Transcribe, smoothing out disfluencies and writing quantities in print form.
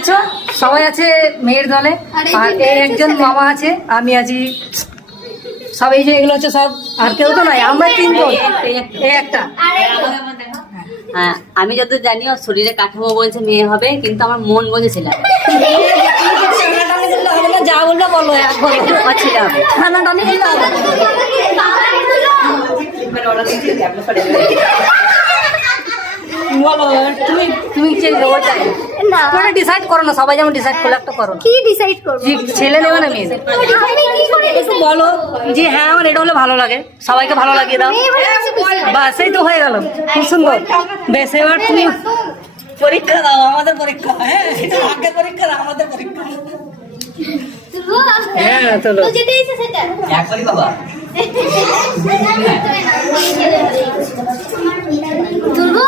দেখছ সবাই আছে মেয়ের দলে, আর এই একজন মামা আছে, আমি আছি, সব এই যে এগুলো হচ্ছে সব, আর কেউ তো নাই, আমরা তিনজন, এই একটা। হ্যাঁ, আমি যত জানি ওর শরীরে কাঠামো বলছে মেয়ে হবে, কিন্তু আমার মন বলছে ছেলে হবে। যা বললো বলো, এক বলো আমার ছেলে হবে। টানা টানি দিলে হবে। বলো তুমি, তুমি ওটাই না তোমরা ডিসাইড করো না, সবাই যেমন ডিসাইড করলে একটা করো, কি ডিসাইড করব? যে ছেলে নেবে না মেয়ে নেবে। আমি কি করে একটু বলো যে হ্যাঁ আমার এটা হলে ভালো লাগে, সবাইকে ভালো লাগিয়ে দাও, বাস এই তো হয়ে গেল, খুব সুন্দর। বেশ এবার তুমি পরীক্ষা দাও, আমাদের পরীক্ষা, হ্যাঁ আগের পরীক্ষা না, আমাদের পরীক্ষা। হ্যাঁ চলো, যেটা এসে সেটা একবারই বাবা। তুলবো।